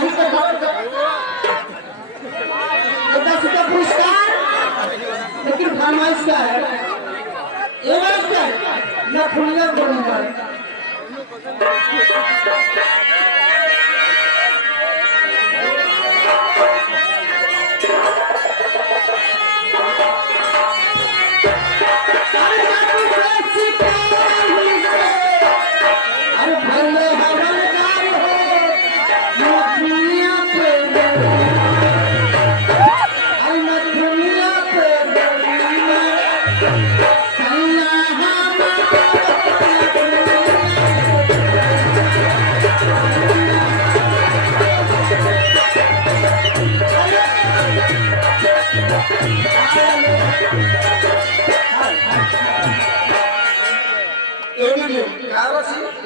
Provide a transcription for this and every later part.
शाही का पुरस्कार लेकिन फरमाइश का है या खुलिया बोलूंगा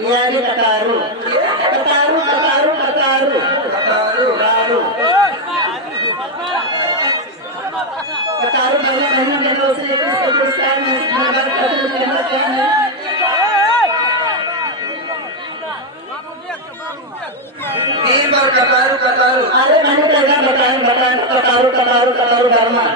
यानी कतारू कतारू कतारू कतारू कतारू कतारू महीने जनों से इसको पुरस्कार में करना क्या है तीन बार कतारू कतारू अरे मैंने कहा बताएं कतारू कतारू कतारू धर्मा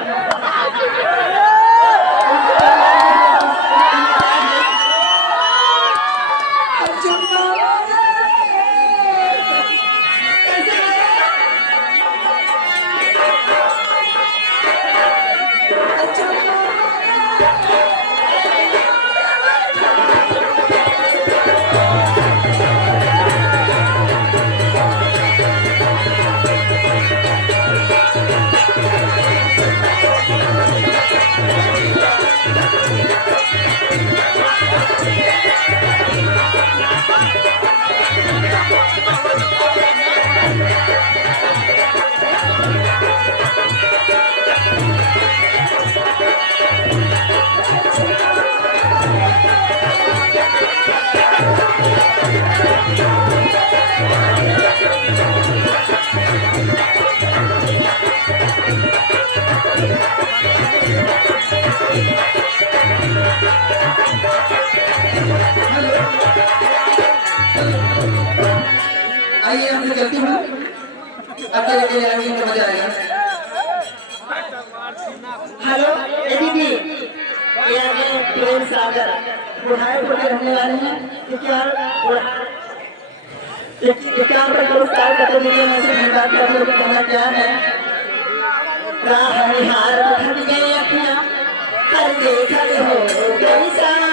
आइए हमसे चलती हूँ अकेले अकेले आएंगे तो मजा आएगा हेलो दीदी ये आगे प्रेम सागर बुढ़ाए बुढ़े रहने वाले हैं क्या पुरस्कार करते मुझे बात करने को कहना क्या है राह निहार थक गई अखियाँ कर देखा हो गई